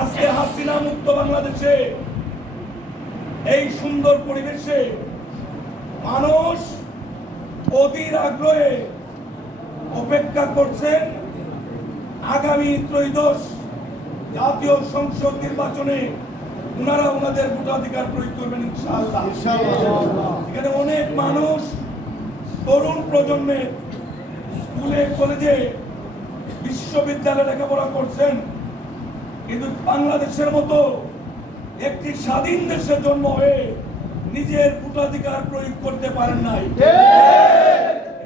আজকে হাসিনা মুক্ত বাংলাদেশে এই সুন্দর পরিবেশে মানুষ অধীর আগ্রহে অপেক্ষা করছেন আগামী ত্রয়োদশ জাতীয় সংসদ নির্বাচনে ওনারা ওনাদের ভোটাধিকার প্রয়োগ করবেন ইনশাআল্লাহ। এখানে অনেক মানুষ তরুণ প্রজন্মের স্কুলে কলেজে বিশ্ববিদ্যালয়ে লেখাপড়া করছেন। কিন্তু বাংলাদেশের মতো একটি স্বাধীন দেশের জন্ম হয়ে নিজের ভোটাধিকার প্রয়োগ করতে পারেন নাই।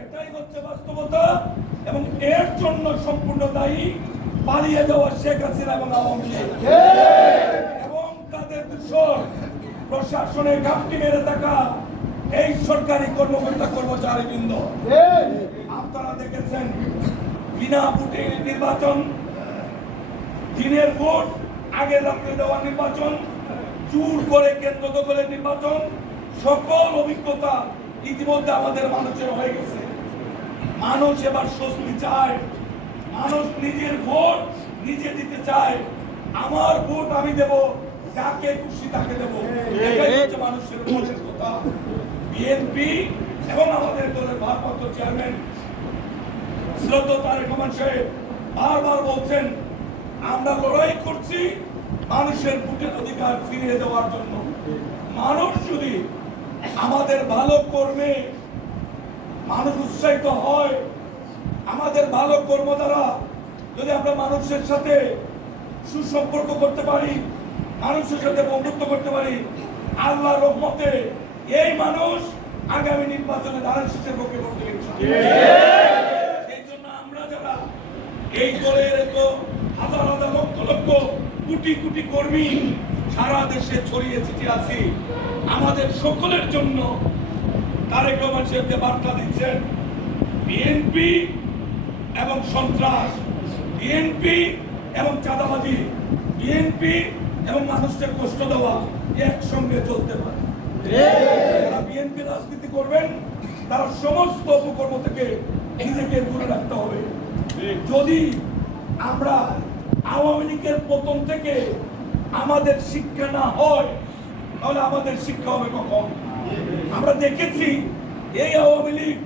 এটাই হচ্ছে বাস্তবতা এবং এর জন্য সম্পূর্ণ দায়ী পালিয়ে যাওয়া শেখ হাসিনা এবং আওয়ামী লীগ। এবং তাদের দূষণ, প্রশাসনের ঘাপটি মেরে থাকা এই সরকারি কর্মকর্তা কর্মচারী বৃন্দ আপনারা দেখেছেন বিনা ভোটে নির্বাচন দিনের ভোট, আগে রাত্রে দেওয়া নির্বাচন চুর করে কেন্দ্র দখলের নির্বাচন, সকল অভিজ্ঞতা ইতিমধ্যে আমাদের মানুষের হয়ে গেছে। মানুষ এবার স্বস্তি চায়। মানুষ নিজের ভোট নিজে দিতে চায়। আমার ভোট আমি দেব, যাকে খুশি তাকে দেব। মানুষের ভোটের কথা। বিএনপি এবং আমাদের দলের ভারপ্রাপ্ত চেয়ারম্যান শ্রদ্ধা তারেক রহমান সাহেব বারবার বলছেন আমরা লড়াই করছি মানুষের ভোটের অধিকার ফিরিয়ে দেওয়ার জন্য। মানুষ যদি আমাদের ভালো কর্মে মানুষ উৎসাহিত হয় আমাদের ভালো কর্ম দ্বারা যদি আমরা মানুষের সাথে সুসম্পর্ক করতে পারি মানুষের সাথে বন্ধুত্ব করতে পারি আল্লাহ রহমতে এই মানুষ আগামী নির্বাচনে ধানের শীষের পক্ষে সেই জন্য আমরা যারা এই দলের কোটি কোটি কর্মী সারা দেশে ছড়িয়ে ছিটিয়ে আছি। আমাদের সকলের জন্য তারেক রহমান সাহেবকে বার্তা দিচ্ছেন, বিএনপি এবং সন্ত্রাস, বিএনপি এবং চাঁদাবাজি, বিএনপি এবং মানুষকে কষ্ট দেওয়া একসঙ্গে চলতে পারে। যারা বিএনপি রাজনীতি করবেন, তারা সমস্ত অপকর্ম থেকে নিজেকে দূরে রাখতে হবে। যদি আমরা আওয়ামী লীগের পতন থেকে আমাদের শিক্ষা না হয়, তাহলে আমাদের শিক্ষা হবে কখন? আমরা দেখেছি, এই আওয়ামী লীগ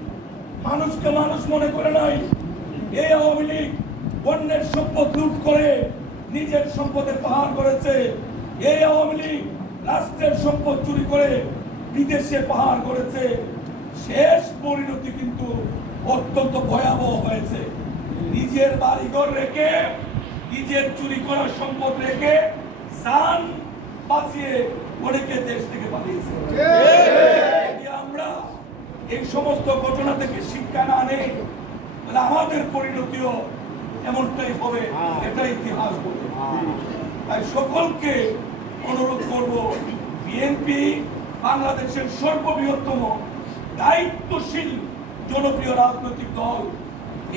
মানুষকে মানুষ মনে করে নাই। এই আওয়ামী লীগ অন্যের সম্পদ লুট করে নিজের সম্পদের পাহাড় করেছে। এই আওয়ামী লীগ রাষ্ট্রের সম্পদ চুরি করে বিদেশে পাহাড় করেছে। শেষ পরিণতি কিন্তু অত্যন্ত ভয়াবহ হয়েছে। নিজের বাড়িঘর রেখে নিজের চুরি করা সম্পদ রেখে সান বাঁচিয়ে অনেকে দেশ থেকে পালিয়েছে। আমরা এই সমস্ত ঘটনা থেকে শিক্ষা না নেই আমাদের পরিণতিও এমনটাই হবে এটা ইতিহাস বলবে তাই সকলকে অনুরোধ করব বিএনপি বাংলাদেশের সর্ববৃহত্তম দায়িত্বশীল জনপ্রিয় রাজনৈতিক দল,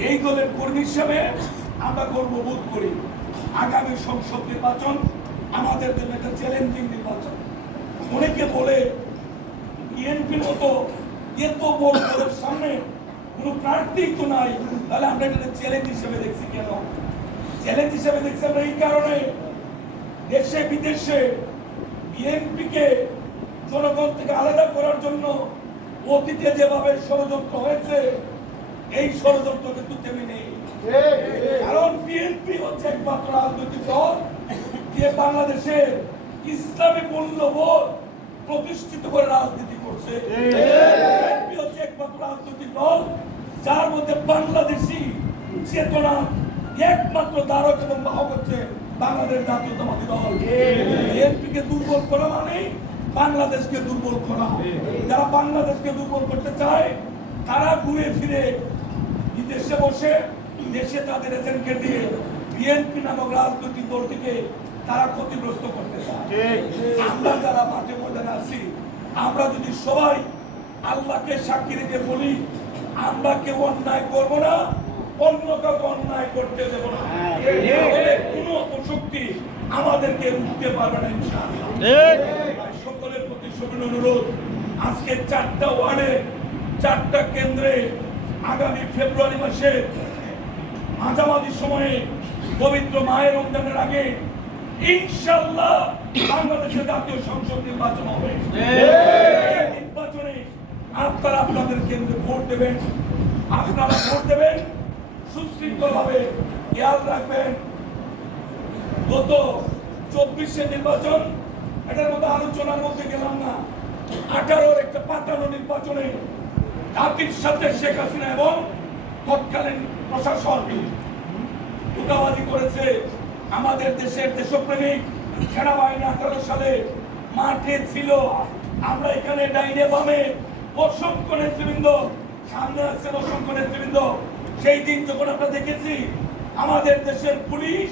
এই দলের কর্মী হিসেবে আমরা গর্ববোধ করি। আগামী সংসদ নির্বাচন আমাদের জন্য একটা চ্যালেঞ্জিং নির্বাচন। অনেকে বলে, বিএনপির মতো এত বড় দলের সামনে কোনো প্রার্থী তো নাই। তাহলে আমরা এটা চ্যালেঞ্জ হিসেবে দেখছি কেন? চ্যালেঞ্জ হিসেবে দেখছি আমরা এই কারণে দেশে, বিদেশে বিএনপিকে জনগণ থেকে আলাদা করার জন্য অতীতে যেভাবে ষড়যন্ত্র হয়েছে, এই ষড়যন্ত্র কিন্তু তেমনি নেই। কারণ বিএনপি হচ্ছে একমাত্র রাজনৈতিক দল যে বাংলাদেশের ইসলামী মূল্যবোধ প্রতিষ্ঠিত করে রাজনীতি করছে। বিএনপি হচ্ছে একমাত্র রাজনৈতিক দল যার মধ্যে বাংলাদেশি চেতনা একমাত্র ধারক এবং বাহক হচ্ছে বাংলাদেশ জাতীয়তাবাদী দল। বিএনপি কে দুর্বল করা মানে বাংলাদেশকে দুর্বল করা। যারা বাংলাদেশকে দুর্বল করতে চায়, তারা ঘুরে ফিরে বিদেশে বসে দেশে তাদের এজেন্টকে দিয়ে বিএনপি নামক রাজনৈতিক দলটিকে তারা ক্ষতিগ্রস্ত করতে চায়। আমরা যারা মাঠে ময়দানে আছি আমরা যদি সবাই আল্লাহকে সাক্ষী রেখে বলি আমরা কেউ অন্যায় করব না অন্য কাউকে অন্যায় করতে দেব না। তাহলে কোনো অপশক্তি আমাদেরকে উঠতে পারবে না ইনশাআল্লাহ। সকলের প্রতি সবিন অনুরোধ আজকে চারটা ওয়ার্ডে চারটা কেন্দ্রে আগামী ফেব্রুয়ারি মাসে মাঝামাঝি সময়ে পবিত্র মায়ের রমজানের আগে ইনশাল্লাহ বাংলাদেশের জাতীয় সংসদ নির্বাচন হবে। নির্বাচনে আপনারা আপনাদের কেন্দ্রে ভোট দেবেন। আপনারা ভোট দেবেন সুশৃঙ্খল ভাবে খেয়াল রাখবেন। গত চব্বিশে নির্বাচন এটার মধ্যে আলোচনার মধ্যে গেলাম না। আঠারোর একটা পাতানো নির্বাচনে জাতির সাথে শেখ হাসিনা এবং তৎকালীন প্রশাসন দুটাবাজি করেছে। আমাদের দেশের দেশপ্রেমিক সেনাবাহিনী আঠারো সালে মাঠে ছিল। আমরা এখানে ডাইনে বামে অসংখ্য নেতৃবৃন্দ, সামনে আছে অসংখ্য নেতৃবৃন্দ। সেই দিন যখন আমরা দেখেছি, আমাদের দেশের পুলিশ,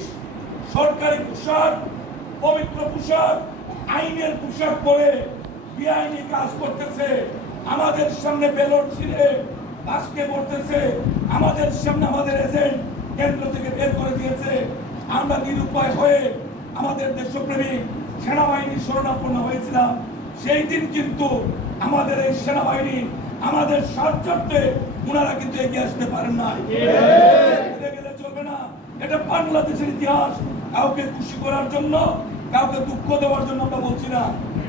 সরকারি পোশাক, পবিত্র পোশাক, আইনের পোশাক পরে বেআইনি কাজ করতেছে। আমাদের সামনে বেলট ছিঁড়ে বাসকে পড়তেছে আমাদের সামনে আমাদের এজেন্ট কেন্দ্র থেকে বের করে দিয়েছে। আমরা নিরুপায় হয়ে আমাদের দেশপ্রেমিক সেনাবাহিনী শরণাপন্ন হয়েছিলাম। সেই দিন কিন্তু আমাদের এই সেনাবাহিনী আমাদের স্বার্থার্থে ওনারা কিন্তু এগিয়ে আসতে পারেন নাই। গেলে চলবে না। এটা বাংলাদেশের ইতিহাস। কাউকে খুশি করার জন্য, কাউকে দুঃখ দেওয়ার জন্য আমরা বলছি না।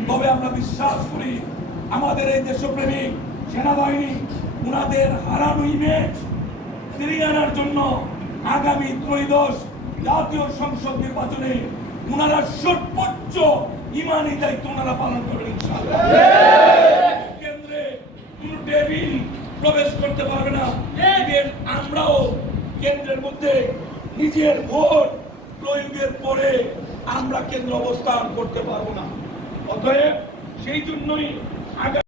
তবে আমরা বিশ্বাস করি, আমাদের এই দেশপ্রেমিক সেনাবাহিনী ওনাদের হারানো ইমেজ ফিরিয়ে আনার জন্য আগামী ত্রয়োদশ জাতীয় সংসদ নির্বাচনে ওনারা সর্বোচ্চ ইমানি দায়িত্ব ওনারা পালন করবেন কেন্দ্রে কোন টেবিল প্রবেশ করতে পারবে না। ইভেন আমরাও কেন্দ্রের মধ্যে নিজের ভোট প্রয়োগের পরে আমরা কেন্দ্র অবস্থান করতে পারব না। অতএব সেই জন্যই আগামী